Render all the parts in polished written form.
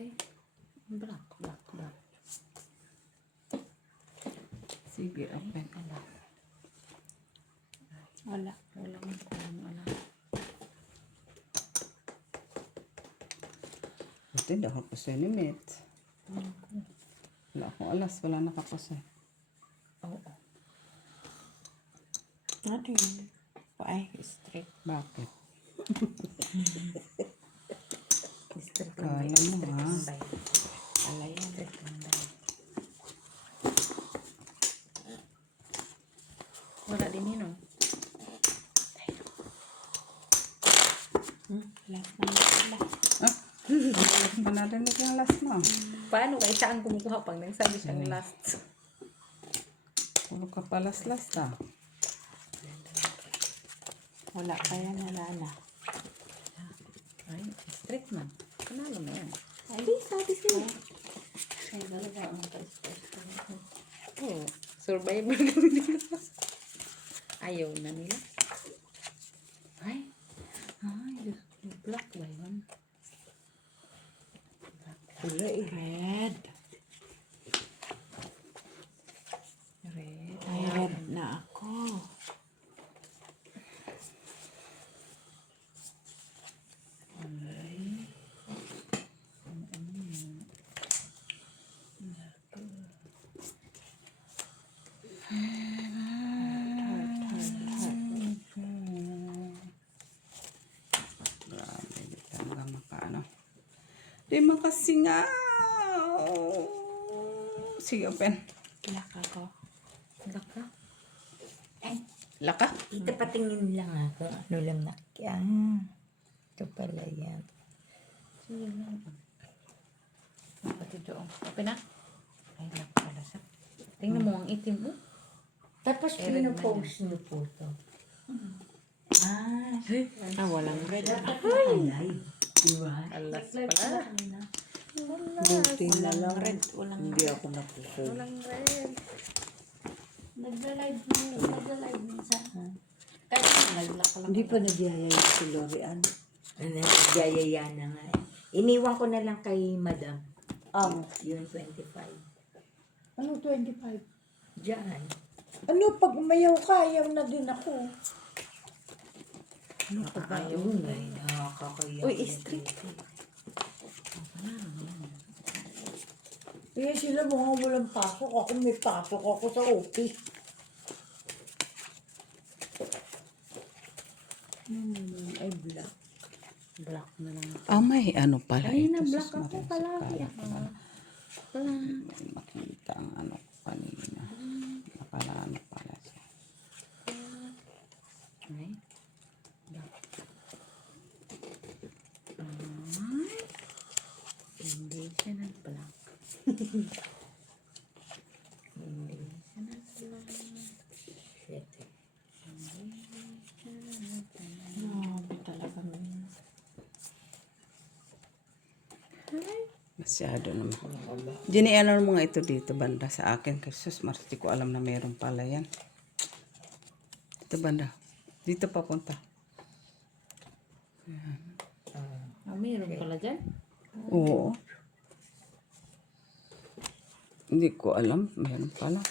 Aray. Black. Sige, open. Wala. Wala. Buti daw kapusoy ni Met. Wala akong alas, wala nakapusoy. Oo. Ano yun? Ay, straight. Bakit? Straight Kala mo ha. Alay yan. Straight landay. Wala din yun, oh. Last na pala. Panarinig yung last mo. Paano kayo saan kumukuha pang nagsabi siyang last? Pulo ka pa last ah. Wala kaya nalala. Ay, straight man. Panalo mo yan. Ay, sabi sila. Ay, talaga ang oh, survivor kami dito. Ayaw na nila. Ay, black ba yun? Kulay. Red. Ay, red na ako. Grabe, di talaga makaano. Di makasingaw. Sige, open. Black ako. Black ka? Laka? Ito patingin lang ako. Ano lang na. Ito pala yan. Sige lang. Pati doon. Okay na? Ay, black pala sa. Tingnan mo ang itim mo. Tapos pinopost niyo po ito. Walang red. Dapat nakalay. Diba? Alas pala. Buti na lang. Red. Walang Hindi ako napuso. Walang red. Nagla-live minsan. Kahit nag-black ka lang. Hindi pa nagyayaya si Lorian. Nagyayaya na nga. Iniwan ko na lang kay Madam. Yung 25. Ano 25? Diyan. Ano pag umayaw ka, ayaw na din ako. Ano pa ba yun? Ay, nakakakaya. Uy, straight. Kaya sila mga walang pasok. Ako may pasok ako sa office. Ay, black. Black na lang. May ano pala. Kanina ito. black Sus, ako Maria, palagi. Wala. May makita ang ano ko kanina. Nakalano pala siya. Ay. Black. Hindi siya nag-black. Hindi siya nag-black. Shit. Grabe talaga man. Masyado naman. Ginianon mo nga ito dito banda sa akin. Kasi sus, Mars, di ko alam na meron pala yan. Ito banda. Dito papunta. Meron pala dyan? Oo. Hindi ko alam. Meron pala.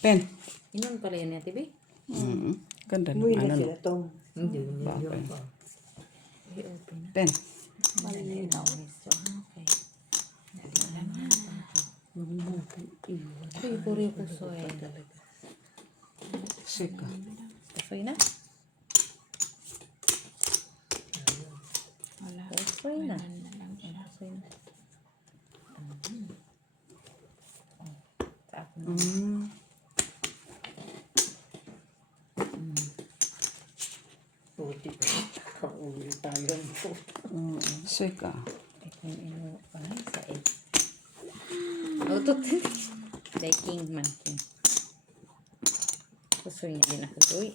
Pen. Inon pala yun ya, TV? Ganda Umuwi ng na ano. sila, Tom. Hindi, yun Bakit? pa. I-open na. Pen. Malinaw. Okay. Uy, puri pusoy. Sika. Pusoy na? Wala. Pusoy na. Pusoy na. Sa ako na. Puti pa. Kaulo tayo. Sika. Ito yung ino pa sa egg. Utot. Day king man king. Pusoy na din ako doy.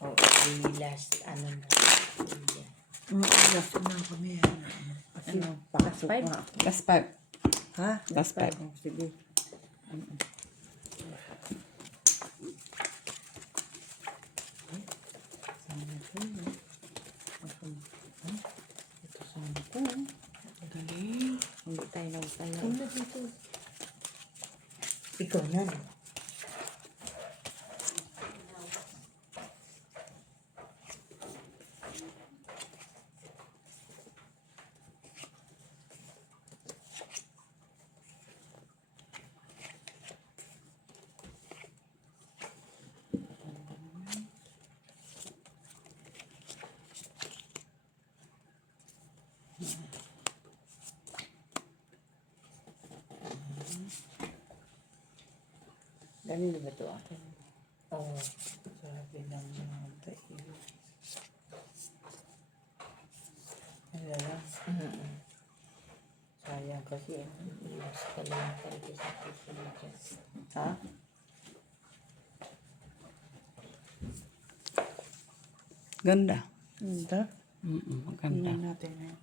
Oh, the last, ano na. Last na kami. Ano? Pakas 5? Last 5. Ha? Last 5. Sige. ko. Galing. Hindi tayo nagtayo. Ano dito? Ikaw na. Ganun ba ito akin? Oo. Sabi ng mga tayo. Ano lang? Sayang kasi. Iwas ka lang talaga sa susunod dyan. Ha? Ganda. Hindi. Maganda. Natin na.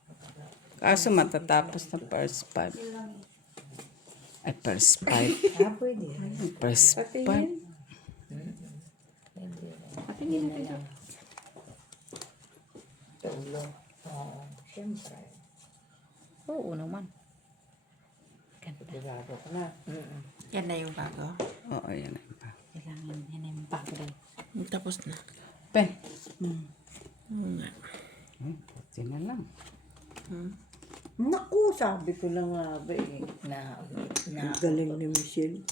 Kaso matatapos na first 5. Ay, first 5. Ah, pwede. First 5. Patingin natin ito. Tulo. Oo. Siyempre. Oo naman. Ganda. Sigurado ko na. Yan na yung bago. Oo, yan na pa. Kailangan yan na yung bago din. Tapos na. Pen. Oo nga. Puti na lang. Naku, sabi ko na nga ba eh. Na. Galing ni Michelle.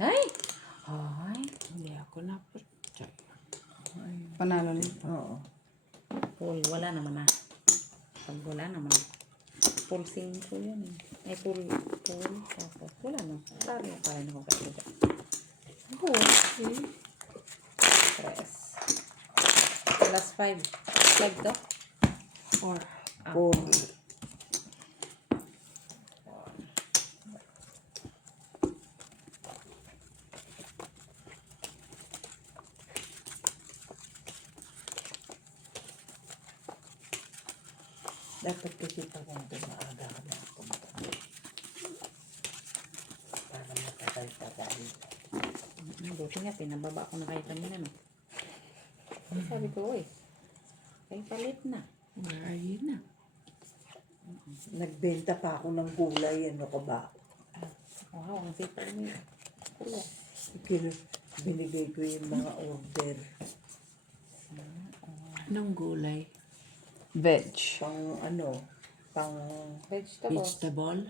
Ay! Ay! Hindi ako na. Panalo na. Oo. Full, wala naman na. Pag wala naman. Full 5 yan eh. Ay, full. Tapos, wala na. Sorry, parang ako kayo dyan. Full. 3. Plus 5. 5 to? 4. Oh. Dapat kasi pag nandun maaga ka na pumunta. Para matagal-tagal. Buti nga, pinababa ko na kayo kanina, no? Sabi ko, oy. Ay, palit na. Ayun na. Nagbenta pa ako ng gulay. Ano ka ba? Wow, ang sipag mo. Kulo. Binigay ko yung mga order. Anong gulay? Veg. Pang ano? Pang... Vegetables. Vegetable?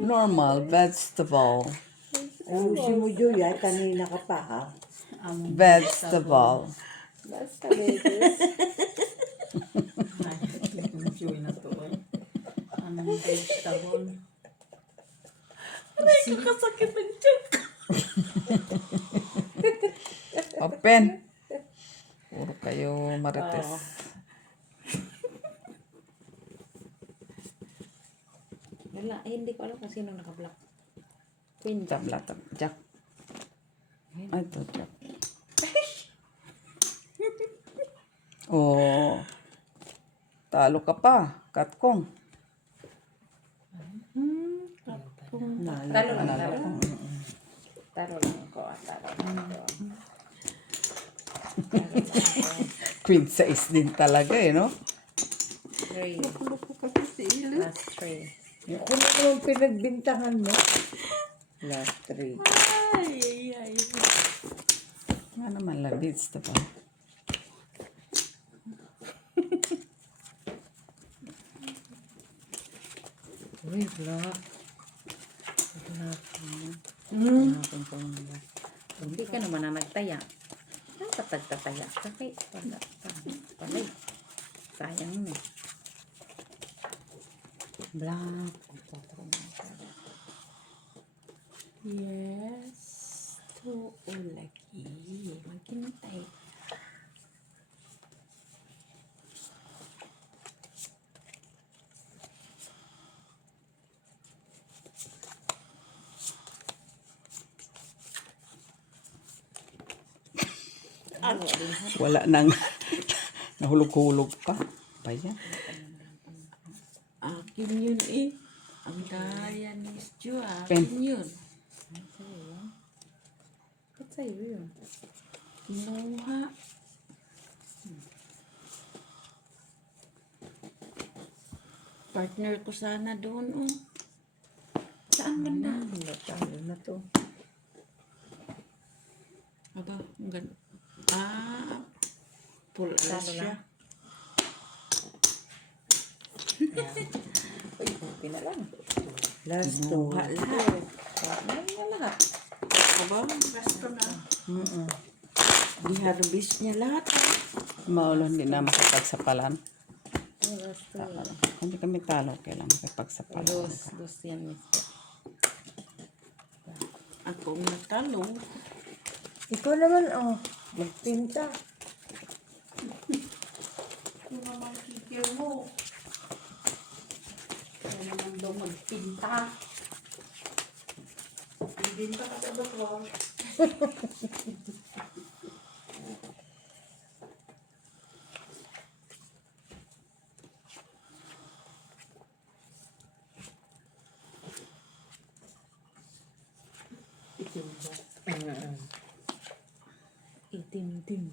Normal vegetable. Ayusin mo, Julia. Kanina ka pa, ha? Vegetable. Basta veggies. Enjoy na to eh. Anong vegetable? Kakasakit ang tiyan ko. Open. Puro kayo marites. Wala, hindi ko alam kung sino naka-block. Queen Jack. Tabla, Jack. Ay, ito, Jack. Oh. Talo ka pa. Katkong. Talo lang, talo lang. Talo lang ako, talo lang ako. Queen size din talaga eh, no? 3. Last 3. Kung ano yung pinagbintangan mo? Last 3. Ay. Nga naman, labits, diba? Uy, block. Block natin po mga. Hindi ka naman na nagtaya. Dapat nagtataya. Kasi wala. Palay. Sayang mo. Block. Yes. To lagi. Maghintay. Wala nang nahulog-hulog pa. Pa yan. Akin yun eh. Ang daya ni Stu, Pen. akin yun. Ba't sa'yo yun. Kinuha. Partner ko sana doon, oh. Saan banda? Natalo na to. Aba, ang ganda. Ah, full alas Talo siya. Uy, buti na lang. Last Kinuha two. lahat. Ano na lahat? Aba, gasto na. Di-harvest niya lahat. Maulo, hindi na makapagsapalan. Oh, last two. Hindi kami talo, kailangan makapagsapalan. Dos yan, mister. Akong natalo. Ikaw naman, oh. Magpinta. Kung naman kikir mo. Kaya naman daw magpinta. Pinta ka sa doktor. Itim-tim.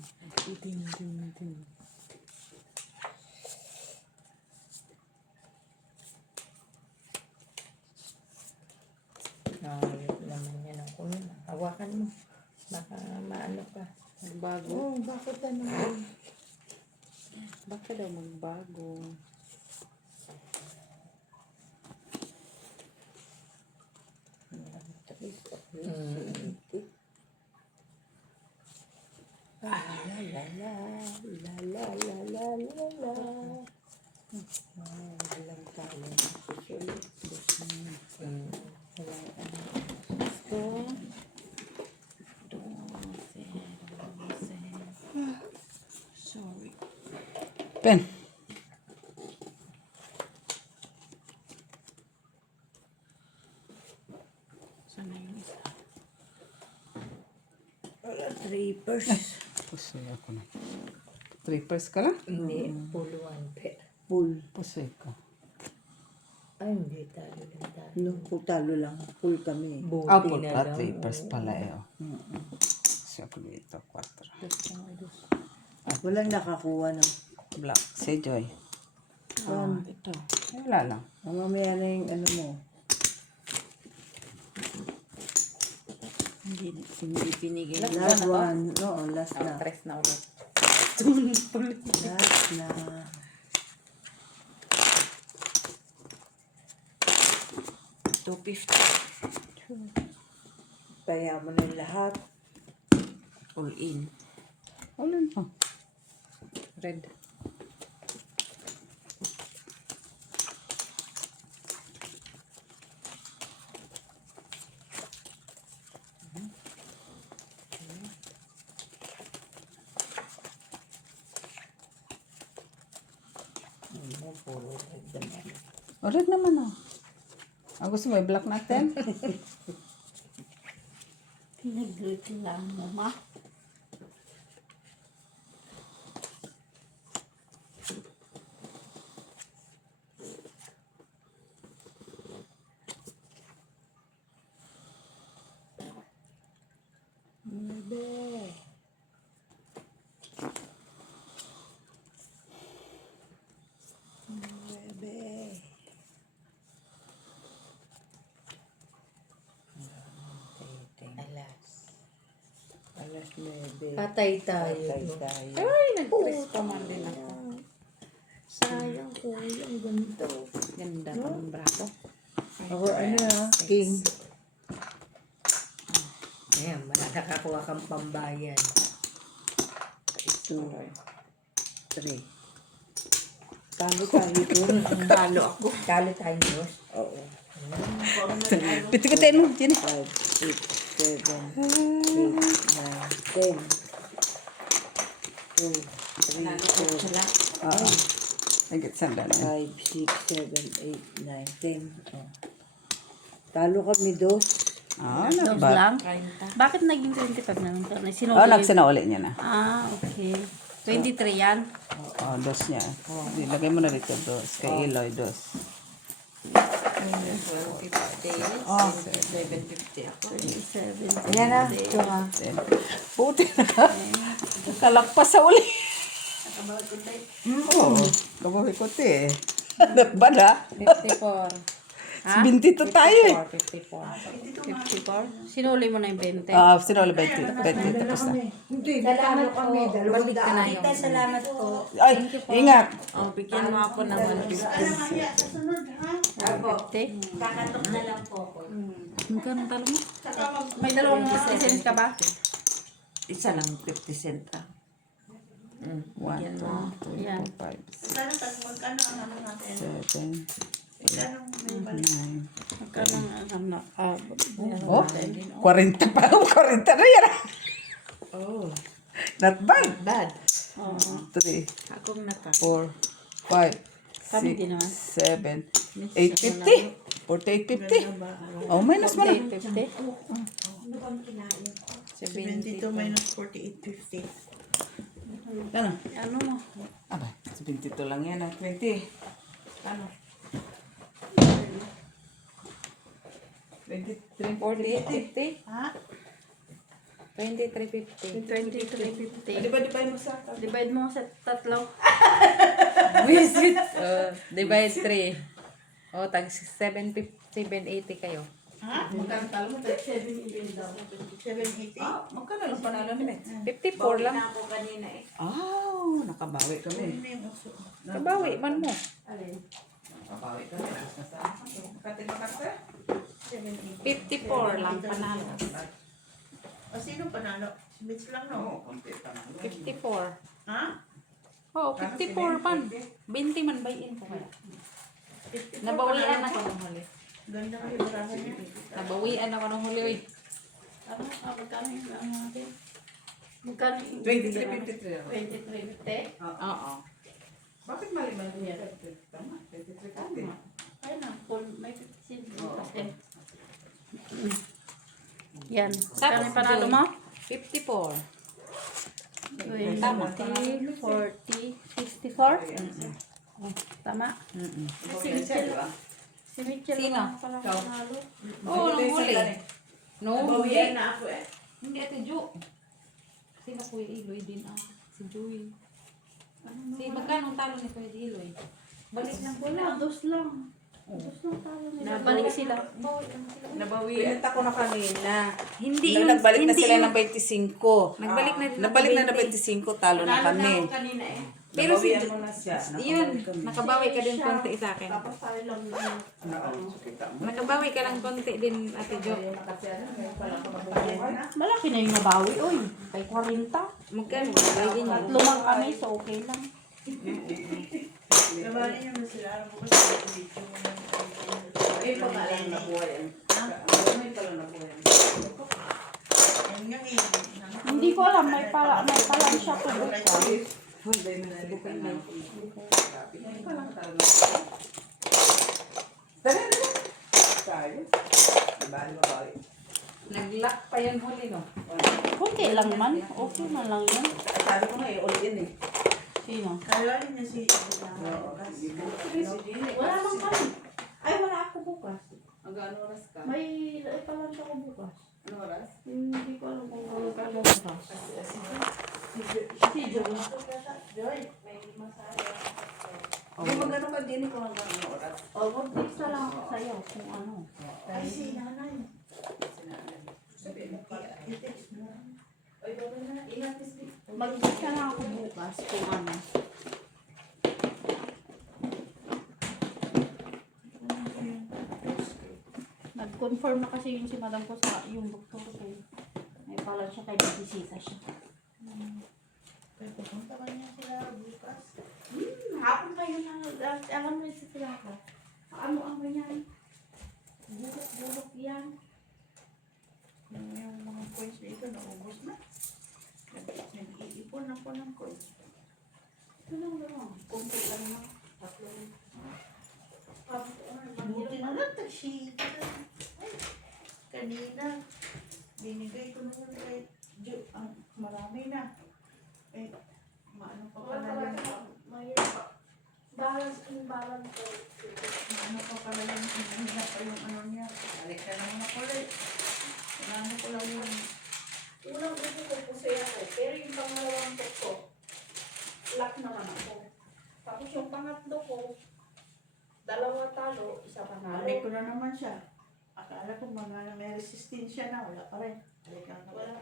Itim-tim-tim. Nakayot naman yan ang kulo. Hawakan mo. Baka maano ka. Magbago. Oh, bakit ano? Baka daw magbago. La la la la la la la la la. Walang talo na susunod. Gusto. 12. Sorry. Pen. Sana yung isa. Wala, trippers. Pusoy ako na. Trippers ka lang? Hindi, puluan. Full. Pusoy ka. Ay, hindi. Talo lang tayo. No, kung talo lang. Full kami. Buti Apple na pa, lang. trippers pala eh. Oh. Kasi ako dito, 4. Walang nakakuha ng. Black. Si Joy. One. Ito. Ay, wala lang. Mamaya na yung ano mo. Hindi pinigil. Last one. No, last na. Tres na ulit. Last na. Kaya mo na yung lahat. All in. All in pa. Red. O, red naman oh. Ah, gusto mo i-block natin? Pinagreklamo mo, ma. Bebe. Bebe. Alas. Alas 9. Patay tayo. Patay no? tayo. Ay, nag-tres pa man din ako. Sayang, kuya. Ang ganito. Ganda ng braso. Ako ano king. Ayan, nakakakuha kang pambayan. 2, 3. Talo tayo dun. Talo ako. Talo tayo, Diyos. Oo. Piti-pitiin mo, Jenny. 5, 6, 7, 8, 9, 10. 2, 3, 4, Oo. Ay, sandali. 5, 6, 7, 8, 9, 10. Oh. Talo kami dos. Ah, Dos not bad. lang? Bakit naging 25 na lang? Oh, nagsinauli niya na. Ah, okay. 23 yan? Oh, dos niya. Lagay mo na dito, dos. Kay Eloy, dos. Oh. 750 ako. 27. Ayan na. Ito ha. Buti na. Kalagpas sa uli. Oo. Kabawi ko eh. Not bad ha? 54. Ha? 22 tayo eh. 54. 54. Sinuli mo na yung 20. Sinuli 20 tapos na. Hindi, Salamat po. kami. Balik ka na Tita, salamat po. Ay, ingat. Oh, bigyan mo ako ng 150. Ako, 50. kakatok na lang po ako. Magkano talo mo? May dalawang 50 cents ka ba? Isa lang, 50 cent ah. 1, 2, 3, Yan. 4, 5, 6, 7, 8, 9. Magkano ang na? Oh, 40 pa. 40 na yan. Oh, Not bad. bad. 3, Akong naka. 4, 5, Kami din naman. 7, 850. 4850. Oh, minus mo na. 50. 72 minus 48.50. Ano? Ano mo? Aba, 22 lang yan. 20. Ano? 23, 48.50? Ha? 23.50. 23.50. Di ba mo sa Divide mo sa tatlo. Visit. Divide 3. Oh, tag 750, 780 kayo. Magkano talo mo? 780 daw. 780? Ah, magkano lang panalo nila? 54 lang. Ako kanina eh. Oh, nakabawi kami. Kabawi man mo. Nakabawi kami. Makati. 54 lang panalo. Sino panalo? Si Mitch lang, no? 54. Ha? Oo, 54 man. 20 man bayin ko kaya. Nabawian ako ng huli. Ganda ka yung barahan niya. Nabawian ako ng huli. Uy. Ano? Magkano yung ano natin? Magkano yung 23.53 ako. 23.50? Oo. Bakit mali man yan? Tama, 23 kami. Ayun na. May 50 cents. Yan. Kano Tapos yung panalo mo? 54. 20, Tama. 40, 64? Tama? Si Mitchell. Si Mitchell Sino? ang pala panalo. Oo, nung huli. No, Bawian hindi. na ako eh. Hindi, Ate Jo. Sino Kuya Iloy din si Joey. Si magkano talo ni Kuya Iloy? Balik lang Wala, dos lang. Dos lang talo nila. Balik sila. Nabawian ako na kanina. Hindi Nagbalik na hindi sila yun. ng 25. Nagbalik na din. Nagbalik na ng 25, talo na kami. Kanina eh. Pero si Nabawian mo na siya. yun, nakabawi ka din konti sa akin. Tapos tayo lang na. Nakabawi ka lang konti din, Ate Jo. Malaki na yung nabawi, oy. Kay 40. Magkano? Bayin niyo. Tatlo lang kami, so okay lang. Nabali niya na sila. Ano bukas sa video mo na. Ay, pangalan na buhay. May pala na buhay. Yan nga eh. Hindi ko alam, may pala siya to. Nag-lock pa yan huli, no? Kunti lang man. Okay na lang yan. Sabi ko nga, all in eh. Sino? Nabali niya si... Wala lang kami. Ay, wala ako bukas. Hanggang ano oras ka? May pala siya ko bukas. Ano oras? Hindi ko alam kung ano ka bukas. Si Joey. Hindi magano ka din kung hanggang ano oras. O, mag-text na lang ako sa'yo kung ano. Ay, si nanay. Mag-text na lang ako bukas kung ano. Nag-confirm na kasi yun si madam ko sa yung doktor ko. May pala siya kay bisita siya. Ay, pupunta ka niya sila bukas. Hapon kayo na, alam mo sa sila ka. Ano yan? Bulok yan. Yung mga coins dito, naubos na. Nag-iipon ako ng coins. Ito lang. Kunti lang na. Tatlo. Buti na lang, tag-sheet. Kanina, binigay ko na yun kay Jo. Marami na. Eh, maano pa pala yun. Balance ko. Ano pa pala yung hinahina pa yung ano niya. Balik ka naman ako ulit. Ano ko lang yung Unang grupo ko pusi ako, pero yung pangalawang ko, lock naman ako. Tapos yung pangatlo ko, dalawa talo, isa panalo. balik ko na naman siya. Akala ko mga may resistensya na, wala pa rin. Balik ka na. Wala,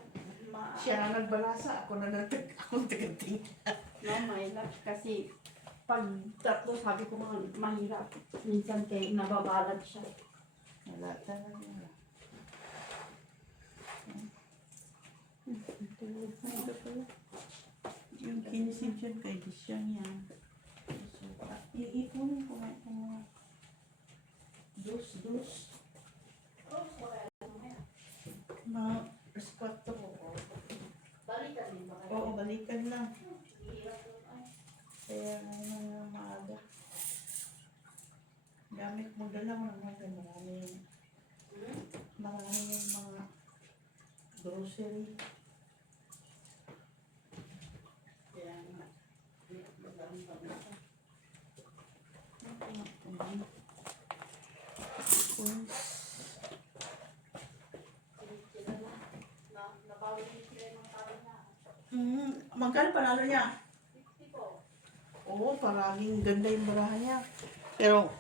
Siya na nagbalasa, ako na akong tagating. may lock kasi pag tatlo sabi ko mga mahirap. Minsan kay nababalad siya. Wala talaga. Yung kinisid yun kay Disyang yan. So, iipunin ko nga itong mga dos. Mga reskwatro ko. Balikan din ba kayo? Oo, balikan lang. Hirap yun ay. Kaya ngayon mga maaga. Gamit mo dala mo naman. Marami yung mga grocery. Kaya nga. Nabawi din sila ng talo na. Magkano panalo niya? 50 po. Oo, parang ganda yung barahan niya. Pero